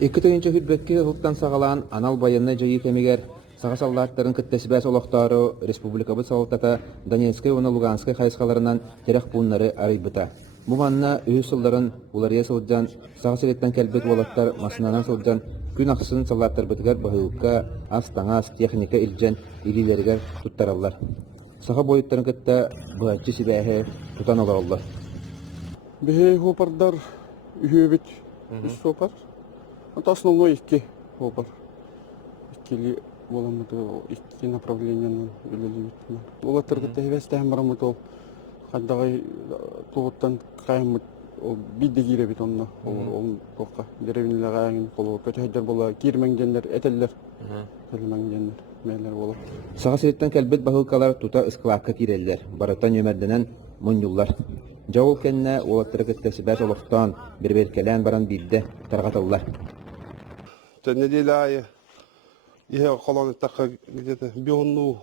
Iki töyünçe hürbetki hılttan sağalan anal bayanına jayı kemiger sağa sallatların kıttesibäs olaqtары Respublikabı saltata Donetskay ona Luganskay hayskalarından terek bunları arayıbıta. Bu manna ühü sılların ularıya sılcan sağa siletten kelbet olattar masınanan sılcan gün aksın sallattar bıtıgar bahılıkka az taŋas teknika iljen ililerger tuttarallar. Sağa boyutların kıtta bıhacı sibähe tutan olarallar. Бе хопардар үһүбүт үс хопар. Это основной икки хопар. Иккили боламыты икки направлениянан үлелибит. Олаттар кытта хевестен барамыт ол. Кайдагы тугуттан каймыт ол бидде киребит онно. Ол токка деревинлер гайын колу көтөйдер бола кирмеңденлер этеллер. Көлмеңденлер мелер бола. Sağa siletten kelbet bahılkalar tuta ıskılakka kireliler. Baratan yömerdenen munyullar. Жауыл кенне олаттыры кыттесибәс олықтан бір-беркелен баран бидде тарғаталлар. Неделя айы ihe колоны такка где-то бионну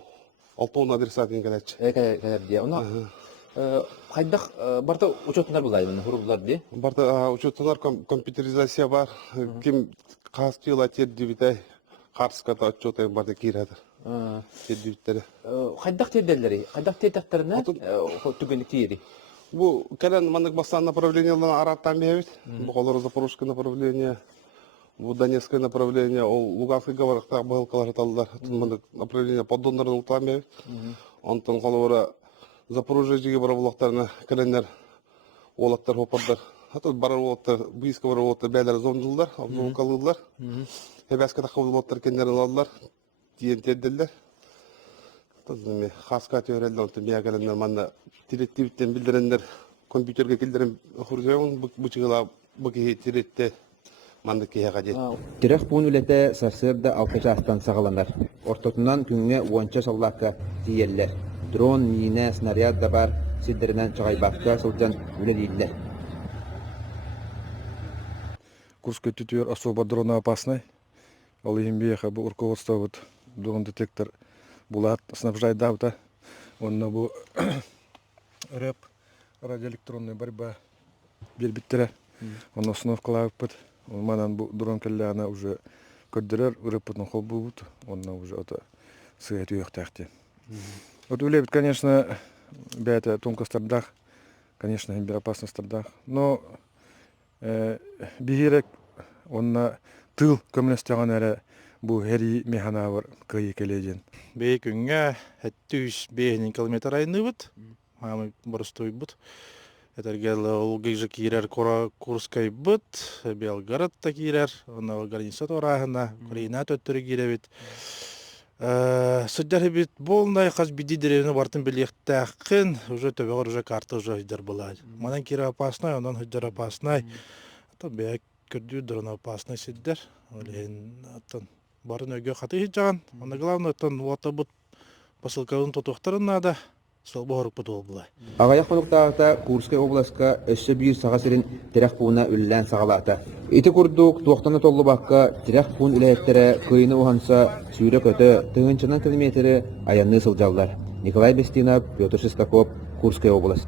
6 адресат келечи. Кәлерде. Оны қайдақ барта учетунар бұлай, хұрулар де? Барта учетунар компьютеризация бар. Ким қастыйла тердибитай қарската отчеты барда кирадыр. Тердибиттері. Қайдақ терделері? Қайдақ тердақтарына түгенді кейері? Бу келен мандык бастан направлениялардан араттан бебит. Бу колор Запорожское направление, бу Донецкое направление, ол Луганское говоракта быгылкалар аталдар. Мандык направление поддондардан утан бебит. Онтон колора Запорожьеге бара булактарына келендер олаттар хопардар. Хата бара олаттар, близко бара олаттар бәйләр зондылдар, абдулкалылар. Хебәскә такы олаттар кендерен алдылар. Тиен тедделдер. Тазыны хаска теориядан тәмия келендер манда тиреттибиттен билдирендер компьютерге келдерен хуржаун бучыгыла быки тиретте манда кияга же. Тирек буын үлете сарсырда алкачастан сағаланар. Ортотунан күнгө уонча саллакка тиеллер. Дрон, мина, снаряд да бар, сиддеринен чагайбакка сылжан үлелейлер. Курской тютюр особо дроноопасный. Ол имбеха бу руководство вот дрон детектор булат снабжает давта. Он на бу рэп радиоэлектронная борьба бербиттере. Он установкалап пыт. Он манан бу дрон келлана уже көддерер рэппытын хол бут. Он уже это сыйт уяктакти. Вот улебит, конечно, бята тонко стардах, конечно, безопасно стардах. Но бигерек он на тыл көмнестяган эре бу хери механавар кыйы келеден. Бей күнгө 700 километр айныбыт. Мамы борстой бут. Этергел улгыжы кирер Курскай бут, Белгород та кирер, оны граница торагына, Украина төттөрү киребит. Судьдар бит болнай каз биди деревне бартын билектакын, уже төбөгөр уже карта уже идер булай. Манан кире опасный, ондан хыджар опасный. Ата бек көрдү дрон опасный сиддер. Олен аттан барын өгө хаты хиджан. Аны главное аттан вот бут посылкалын тотуктарын надо. Сол бохорук бутул булай. Агаяк конуктагыта Курскай областка өссө бир сага сирин терек буына үллән сагалата. Ити курдук туактаны толлу бакка терек буын үләттере кыйны уханса сүйрө көтө тыгынчынан километри аянны сылжаллар. Николай Бестинов, Петр Шестаков, Курская область.